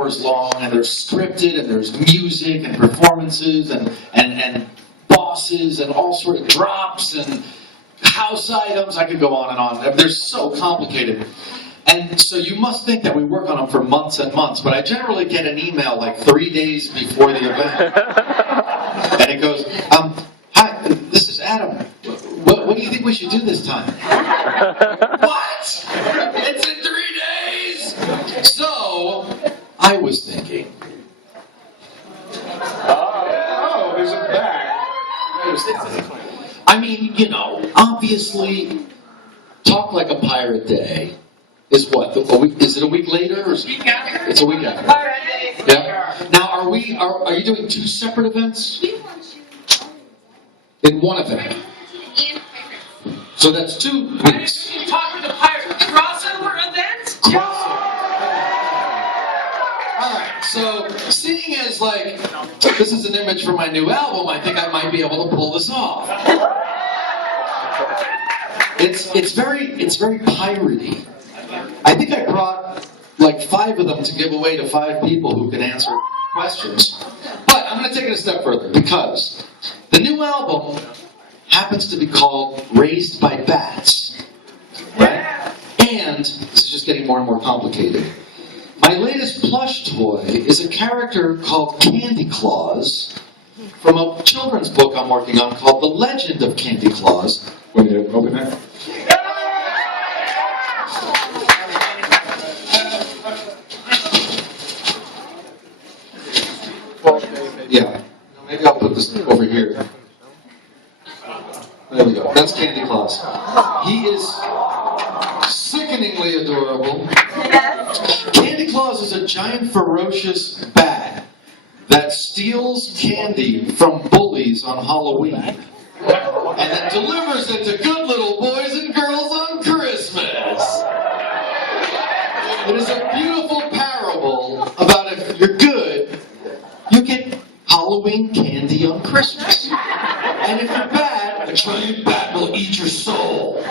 hours long, and they're scripted, and there's music and performances and bosses and all sorts of drops and house items. I could go on and on. They're so complicated. And so you must think that we work on them for months and months, but I generally get an email like 3 days before the event. And it goes, hi, this is Adam. What do you think we should do this time? What? It's in 3 days? So, I was thinking. Oh, there's a bag. I mean, you know, obviously, Talk Like a Pirate Day is what? Is it a week later? Or week after. It's a week after. Pirate Day. Yeah. Now, are you doing 2 separate events? In one event. So that's 2 weeks. Talk with the Pirates. Crossover event? Alright, so seeing as like this is an image from my new album, I think I might be able to pull this off. It's very piratey. I think I brought like 5 of them to give away to 5 people who can answer questions. But I'm going to take it a step further because the new album happens to be called Raised by Bats. Right? And this is just getting more and more complicated. My latest plush toy is a character called Candy Claus from a children's book I'm working on called The Legend of Candy Claus. Wait, open that. Yeah. Maybe I'll put this over here. There we go. That's Candy Claus. He is sickeningly adorable. Candy Claus is a giant ferocious bat that steals candy from bullies on Halloween and then delivers it to good little boys and girls on Christmas. It is a beautiful parable about if you're good, you get Halloween candy on Christmas. And if you're bad, a giant bat will eat your soul.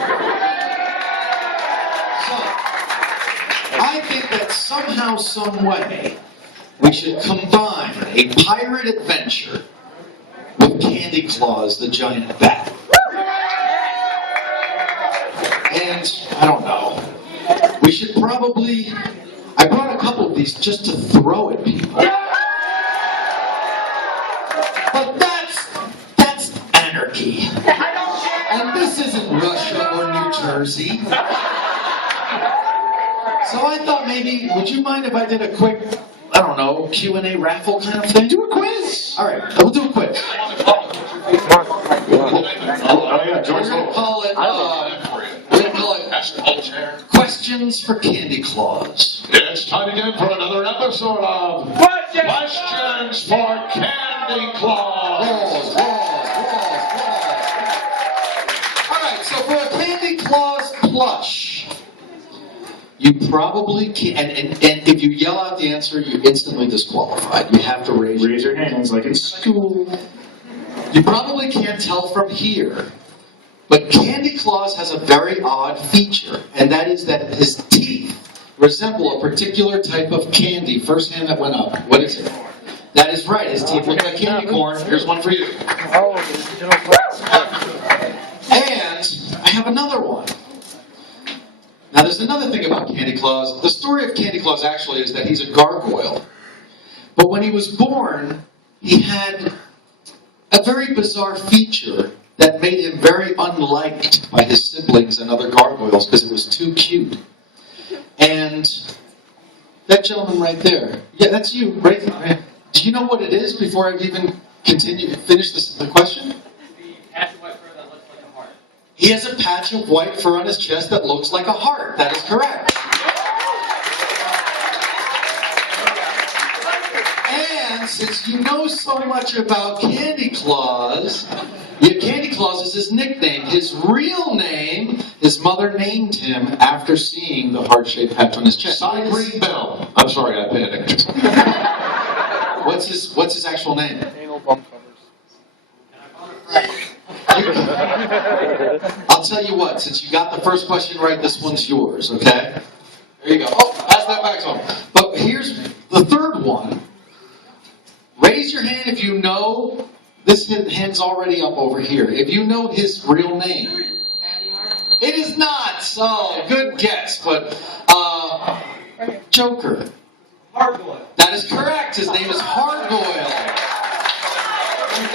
So, I think that somehow, some way, we should combine a pirate adventure with Candy Claus, the giant bat. And, I don't know, we should probably, I brought a couple of these just to throw at people. But that's anarchy. And this isn't Russia or New Jersey. So I thought maybe, would you mind if I did a quick, I don't know, Q&A raffle kind of thing? Do a quiz! Alright, we'll do a quiz. Oh yeah, George. We're gonna call it Questions for Candy Claus. It's time again for another episode of Questions for Candy Claus. Alright, so for a Candy Claus plush, you probably can't, and if you yell out the answer, you're instantly disqualified. You have to raise Your hands like in school. You probably can't tell from here, but Candy Claus has a very odd feature, and that is that his teeth resemble a particular type of candy. First hand that went up. What is it? That is right. His teeth look like candy corn. Here's one for you. And I have another one. Now, there's another thing about Candy Claus. The story of Candy Claus actually is that he's a gargoyle. But when he was born, he had a very bizarre feature that made him very unliked by his siblings and other gargoyles because it was too cute. And that gentleman right there, yeah, that's you, right there. Do you know what it is before I even finish the question? He has a patch of white fur on his chest that looks like a heart. That is correct. And since you know so much about Candy Claus, Candy Claus is his nickname. His real name, his mother named him after seeing the heart-shaped patch on his chest. Green Bell. I'm sorry, I panicked. What's his actual name? Anal bum covers. I'll tell you what, since you got the first question right, this one's yours, okay? There you go. Oh, pass that back to him. But here's the third one. Raise your hand if you know, this hand's already up over here, if you know his real name. It is not, so good guess, but Joker. Hardboiled. That is correct, his name is Hardboiled.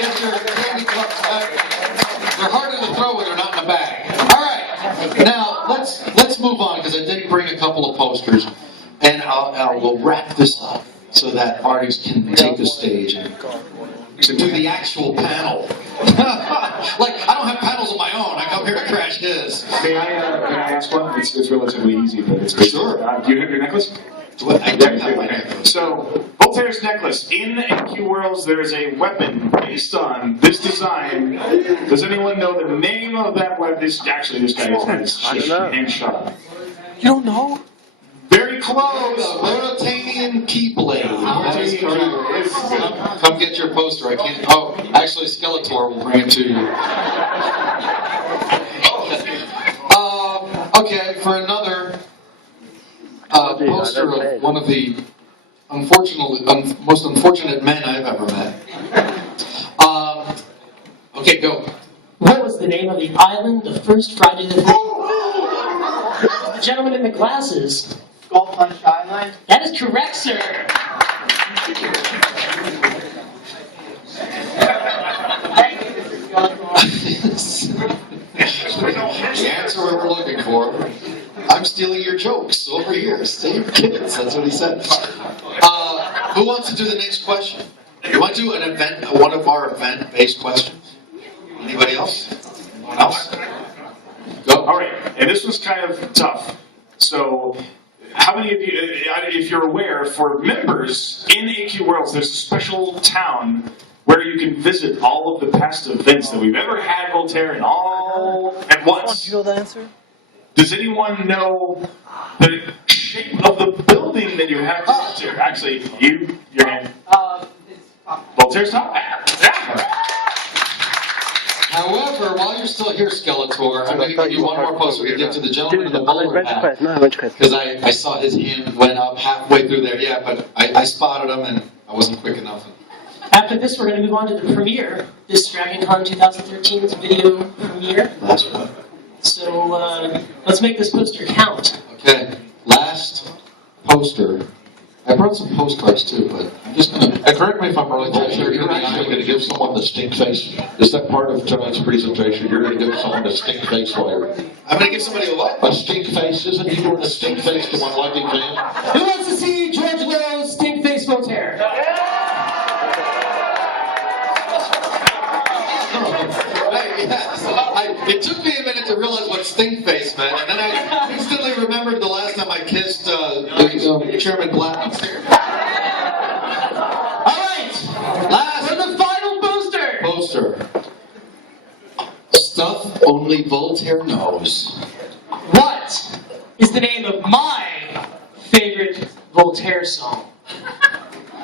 Get your candy clubs back. They're harder to throw when they're not in a bag. Alright, now let's move on, because I did bring a couple of posters, and we'll wrap this up so that artists can take the stage and do the actual panel. Like, I don't have panels of my own. I come here to crash his. Can I ask one? It's relatively easy, but it's basic. Sure. Do you have your necklace? I do have my necklace. So, Voltaire's necklace. In NQ Worlds, there is a weapon based on this design. Does anyone know the name of that weapon? This guy is hand shot. You don't know? Very close. The Mauritanian Keyblade. That is correct. Come get your poster. I can't. Oh, actually, Skeletor will bring it to you. Okay, for another poster of one of the most unfortunate men I've ever met. Okay, go. What was the name of the island the first Friday the 13th? The gentleman in the glasses. Skull Punch Island. That is correct, sir. Thank you, Mr. Skeletor. The answer we were looking for. I'm stealing your jokes over here. Save kids. That's what he said. Who wants to do the next question? You want to do an event, one of our event-based questions? Anybody else? Anyone else? Go. All right, and this was kind of tough. So, how many of you, if you're aware, for members in AQ Worlds, there's a special town where you can visit all of the past events that we've ever had Voltaire and all at once. Do you know the answer? Does anyone know the shape of the building that you have Voltaire? Actually, your hand. It's top. Voltaire's top hat. Yeah. However, while you're still here, Skeletor, I'm going to give you one more poster to get to the gentleman in the bowler hat. Because I saw his hand went up halfway through there. Yeah, but I spotted him and I wasn't quick enough. After this, we're going to move on to the premiere. This DragonCon 2013's video premiere. Last one. So let's make this poster count. Okay, last poster. I brought some postcards too, but I'm just going to... And correct me if I'm wrong, you're actually going to give someone the stink face. Is that part of tonight's presentation? You're going to give someone the stink face while you're... I'm going to give somebody a what? A stink face? Isn't he doing a stink face to one lucky fan? Who wants to see George Lowe's Stink Face Voltaire? It took me a minute to realize what stink face meant, and then I instantly remembered the last time I kissed Chairman Platinum. Alright! Last For the final poster! poster. Stuff only Voltaire knows. What is the name of my favorite Voltaire song?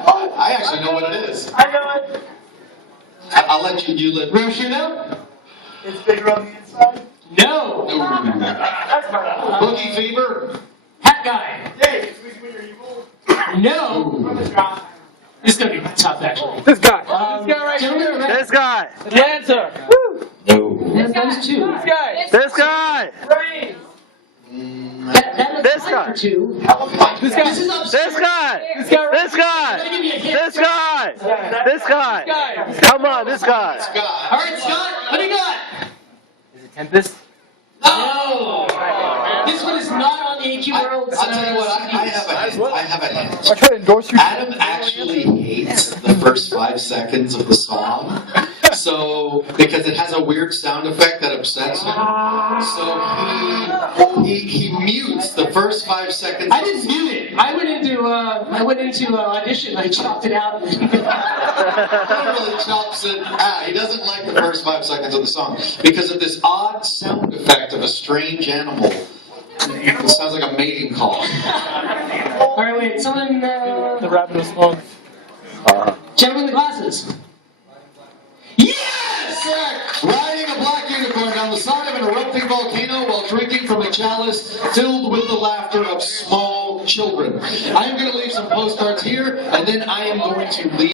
I actually know what it is. I know it. I'll let you let Roshuno? It's bigger on the inside. No! That's part Boogie Fever. Hat Guy? Hey, it's when you're evil. No! From the drop. This is gonna be tough, actually. This guy. This guy right here. This guy. Atlanta. No. Those two. This guy. This guy. Brains. This guy. For two. This guy. This is upstairs. This guy. This guy right This guy. I'm gonna give you a hint. This guy. This guy. guy. Come on, this guy. Scott. Alright, Scott, what do you got? Is it Tempest? No! This one is not on the AQ World. I'll tell you what, I have a hint. I have a hint. I try to endorse you. Adam actually hates the first 5 seconds of the song. So, because it has a weird sound effect that upsets him. So he mutes the first 5 seconds. I didn't mute it. I went into audition. I chopped it out. He literally chops it out. He doesn't like the first 5 seconds of the song because of this odd sound effect of a strange animal. It sounds like a mating call. All right, wait. Someone. The rabbit was long. Gentleman in the glasses. Yes! Riding a black unicorn down the side of an erupting volcano while drinking from a chalice filled with the laughter of small children. I am going to leave some postcards here, and then I am going to leave.